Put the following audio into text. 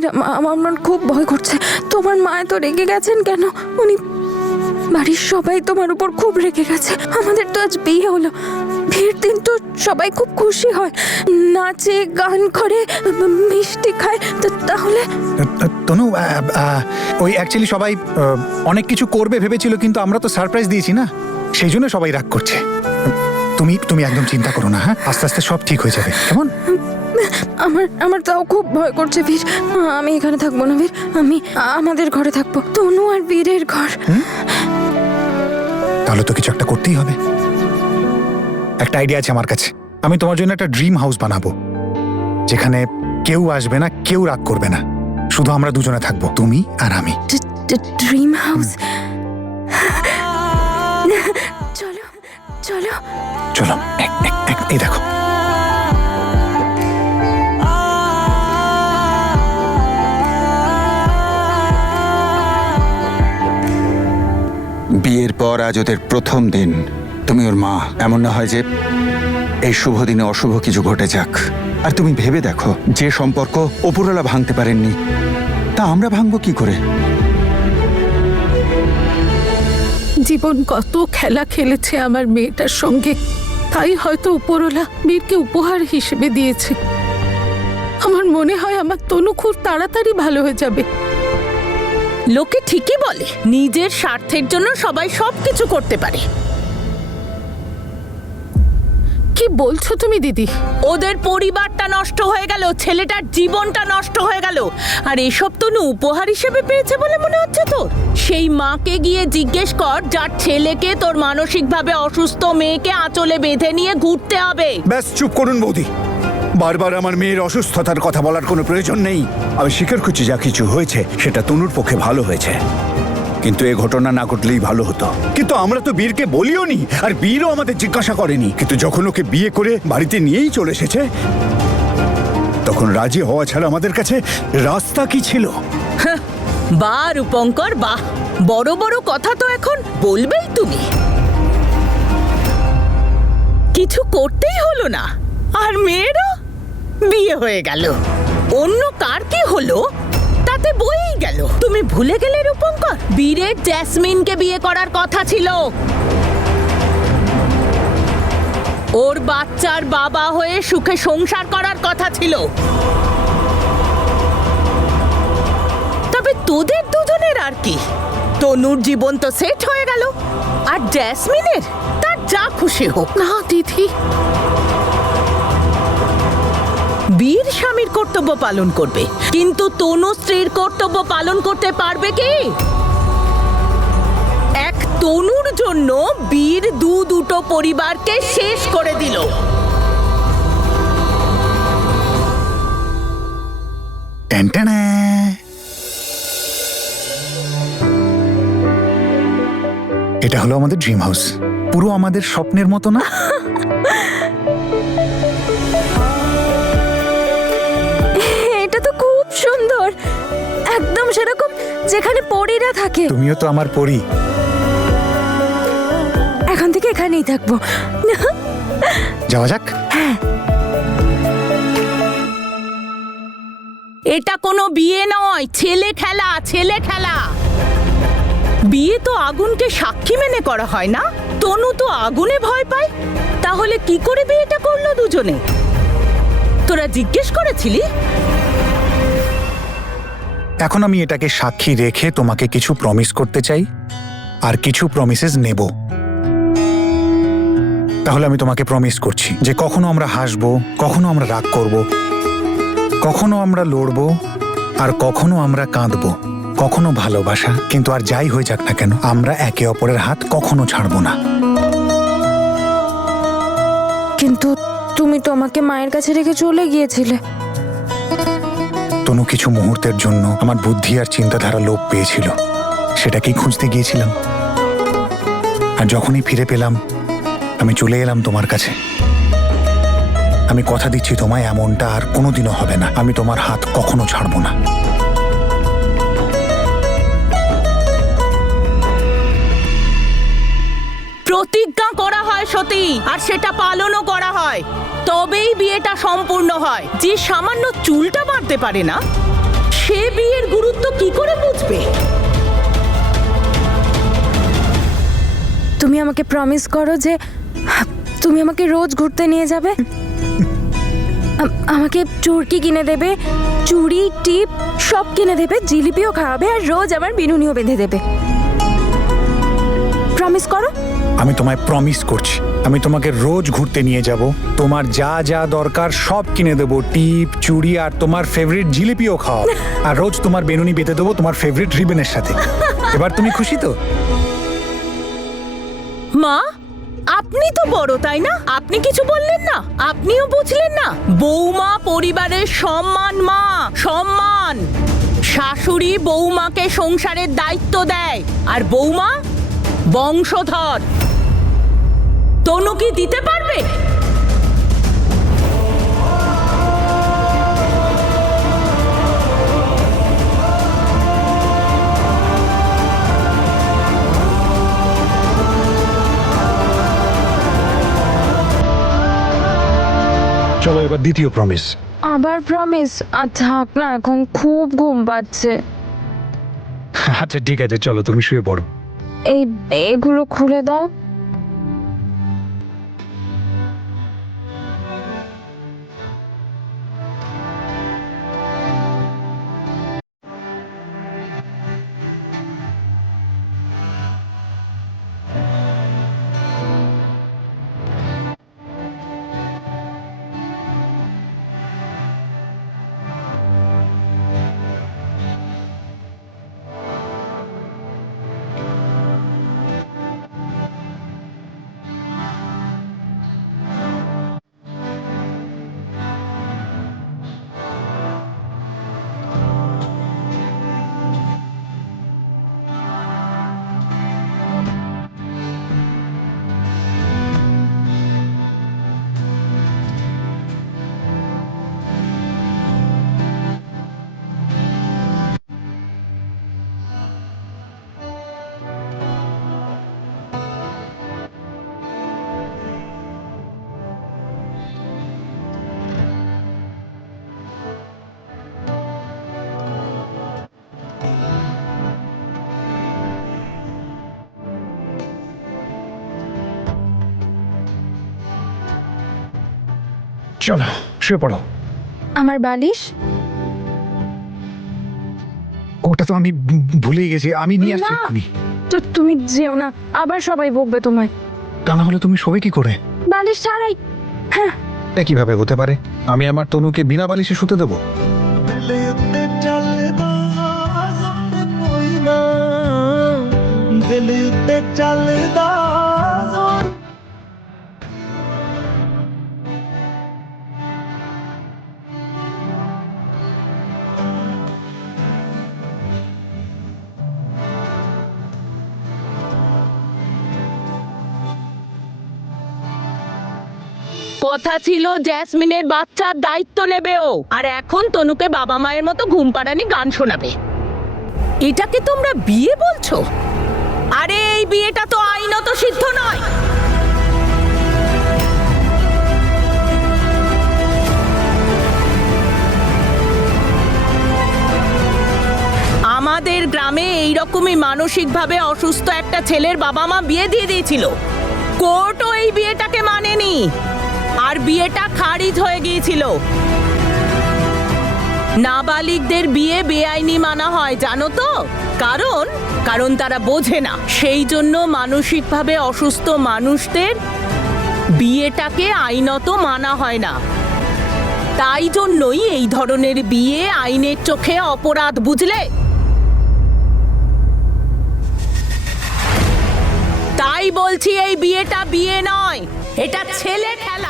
বীর, আমার খুব ভয় করছে। তোমার মা তো রেগে গেছেন কেন? উনি বাড়ির সবাই তোমার উপর খুব রেগে গেছে। আমাদের তো আজ বিয়ে হলো, বিয়ের দিন তো সবাই খুব খুশি হয়, নাচে গান করে মিষ্টি খায়। তাহলে তনু, ওই অ্যাকচুয়ালি সবাই অনেক কিছু করবে ভেবেছিল, কিন্তু আমরা তো সারপ্রাইজ দিয়েছি না, সেই জন্য সবাই রাগ করছে। তুমি একদম চিন্তা করো না, হ্যাঁ, আস্তে আস্তে সব ঠিক হয়ে যাবে, কেমন? আমার তাও খুব ভয় করছে বীর। আমি এখানে থাকবো না বীর, আমি আমাদের ঘরে থাকবো, তনু আর বীরের ঘর। তাহলে তো কিছু একটা করতেই হবে। একটা আইডিয়া আছে আমার কাছে। আমি তোমার জন্য একটা ড্রিম হাউস বানাবো, যেখানে কেউ আসবে না, কেউ রাগ করবে না, শুধু আমরা দুজনে থাকবো, তুমি আর আমি। Dream house? চলো চলো চলো, এই দেখো। বিয়ের পর আজ ওদের প্রথম দিন। তুমি ওর মা, এমন না হয় যে এই শুভ দিনে অশুভ কিছু ঘটে যাক। আর তুমি ভেবে দেখো, যে সম্পর্ক ওপরওয়ালা ভাঙতে পারেননি, তা আমরা ভাঙবো কি করে? জীবন কত খেলা খেলেছে আমার মেয়েটার সঙ্গে, তাই হয়তো উপরওয়ালা বীরকে উপহার হিসেবে দিয়েছে। আমার মনে হয় আমার তনু খুব তাড়াতাড়ি ভালো হয়ে যাবে। লোকে ঠিকই বলে, নিজের স্বার্থের জন্য সবাই সবকিছু করতে পারে। কি বলছো তুমি দিদি? ওদের পরিবারটা নষ্ট হয়ে গেল, ছেলেটার জীবনটা নষ্ট হয়ে গেল, আর এসব তনু উপহার হিসেবে পেয়েছে বলে মনে হচ্ছে তোর? সেই মাকে গিয়ে জিজ্ঞেস কর, যার ছেলেকে তোর মানসিকভাবে অসুস্থ মেয়েকে আঁচলে বেঁধে নিয়ে ঘুরতে হবে। ব্যাস চুপ করুন বৌদি, বারবার আমার মেয়ের অসুস্থতার কথা বলার কোনো প্রয়োজন নেই। আমি স্বীকার করছি, যা কিছু হয়েছে সেটা তনুর পক্ষে ভালো হয়েছে, কিন্তু এ ঘটনা না ঘটলেই ভালো হতো। কিন্তু আমরা তো বীরকে বলিও নি, আর বীরও আমাদের জিজ্ঞাসা করেনি। কিন্তু যখন ওকে বিয়ে করে বাড়িতে নিয়েই চলে এসেছে, তখন রাজি হওয়া ছাড়া আমাদের কাছে রাস্তা কি ছিল? বাহ রূপঙ্কর বাহ, বড় বড় কথা তো এখন বলবেই তুমি। কিছু করতেই হলো না, আর মেয়েরও বিয়ে হয়ে গেল। অন্য কার কি হলো তাতে বয়েই গেল। তুমি ভুলে গেলে রূপঙ্কর, বীরের জ্যাসমিনকে বিয়ে করার কথা ছিল। ওর বাচ্চার বাবা হয়ে সুখে সংসার করার কথা ছিল। তবে তোদের দুজনের আর কি? তনুর জীবন তো সেট হয়ে গেল, আর জ্যাসমিনের তার যা খুশি হোক। না দিদি, বীর স্বামীর কর্তব্য পালন করবে, কিন্তু তনু স্ত্রীর কর্তব্য পালন করতে পারবে কি? এক তনুর জন্য বীর দুটো পরিবারকে শেষ করে দিল। টেনটেনে। এটা হলো আমাদের ড্রিম হাউস, পুরো আমাদের স্বপ্নের মতো না? এটা তো খুব সুন্দর, একদম সেরকম যেখানে পরীরা থাকে। তুমিও তো আমার পরি। এখন থেকে এখানেই থাকবো। যাওয়া যাক। এটা কোনো বিয়ে নয়, ছেলে খেলা, ছেলে খেলা। বিয়ে তো আগুনকে সাক্ষী মেনে করা হয় না? তনু তো আগুনে ভয় পায়, তাহলে কি করে বিয়েটা করলো দুজনে? তোরা জিজ্ঞেস করেছিলি? এখন আমি এটাকে সাক্ষী রেখে তোমাকে কিছু প্রমিস করতে চাই, আর কিছু প্রমিসেস নেব। তাহলে আমি তোমাকে প্রমিস করছি যে কখনো আমরা হাসবো, কখনো আমরা রাগ করব, কখনো আমরা লড়বো, আর কখনো আমরা কাঁদবো, কখনো ভালোবাসা। কিন্তু আর যাই হয়ে যাক না কেন, আমরা একে অপরের হাত কখনো ছাড়বো না। কিন্তু তুমি তো আমাকে মায়ের কাছে রেখে চলে গিয়েছিলে। তনু কিছু মুহূর্তের জন্য আমার বুদ্ধি আর চিন্তাধারা লোপ পেয়েছিল, সেটাকেই খুঁজতে গিয়েছিলাম। আর যখনই ফিরে পেলাম, আমি চলে এলাম তোমার কাছে। আমি কথা দিচ্ছি তোমায়, এমনটা আর কোনোদিনও হবে না। আমি তোমার হাত কখনো ছাড়বো না। প্রতিজ্ঞা করা হয় সতী, আর সেটা পালনও করা হয়, তবেই বিয়েটা সম্পূর্ণ হয়। যে সামান্য চুলটা বাঁধতে পারে না, সে বিয়ের গুরুত্ব কি করে বুঝবে? তুমি আমাকে প্রমিস করো যে তুমি আমাকে রোজ ঘুরতে নিয়ে যাবে, আমাকে চুরকি কিনে দেবে, চুড়ি টিপ সব কিনে দেবে, জিলিপিও খাওয়াবে, আর রোজ আমার বিনুনিও বেঁধে দেবে। প্রমিস করো। আমি তোমায় প্রমিস করছি, আমি তোমাকে রোজ ঘুরতে নিয়ে যাব, তোমার যা যা দরকার সব কিনে দেবো, টিপ চুড়ি আর তোমার ফেভারিট জিলিপিও খাও, আর রোজ তোমার বেনুনি বেঁধে দেবো তোমার ফেভারিট রিবনের সাথে। এবার তুমি খুশি তো? মা, আপনি তো বড় তাই না? আপনি কিছু বললেন না? আপনিও বুঝলেন না? বৌমা পরিবারের সম্মান, মা সম্মান। শাশুড়ি বৌমাকে সংসারের দায়িত্ব দেয়, আর বৌমা বংশধর। তনু কি দিতে পারবে? চলো এবার দ্বিতীয় প্রমিস। আবার প্রমিস? থাক না, এখন খুব ঘুম পাচ্ছে। আচ্ছা ঠিক আছে, চলো তুমি শুয়ে পড়ো। এই এগুলো খুলে দাও। চলো শুয়ে পড়ো। আমার বালিশ? ওটা তো আমি ভুলেই গেছি, আমি নিয়ে আসছি না। এক্ষুনি। তো তুমি যেও না, আবার সবাই বকবে তোমায়। তা না হলে তুমি শোবে কি করে? বালিশ ছাড়াই। হ্যাঁ, এটা কিভাবে হতে পারে? আমি আমার তনুকে বিনা বালিশে শুতে দেবো? কথা ছিল জ্যাসমিনের বাচ্চার দায়িত্ব নেবে ও, আর এখন তনুকে বাবা মায়ের মতো ঘুম পাড়ানি গান শোনাবে। এটাকে তোমরা বিয়ে বলছো? আরে এই বিয়েটা তো আইনত সিদ্ধ নয়। আমাদের গ্রামে এইরকমই মানসিকভাবে অসুস্থ একটা ছেলের বাবা মা বিয়ে দিয়ে দিয়েছিল। কোর্টও এই বিয়েটাকে মানেনি, আর বিয়েটা খারিজ হয়ে গিয়েছিল। নাবালিগদের বিয়ে বেআইনি মানা হয়, জানো তো? কারণ তারা বোঝে না। সেই জন্য মানসিকভাবে অসুস্থ মানুষদের বিয়েটাকে আইনত মানা হয় না। তাই জন্যই এই ধরনের বিয়ে আইনের চোখে অপরাধ, বুঝলে? তাই বলছি এই বিয়েটা বিয়ে নয়, এটা ছেলে খেলা।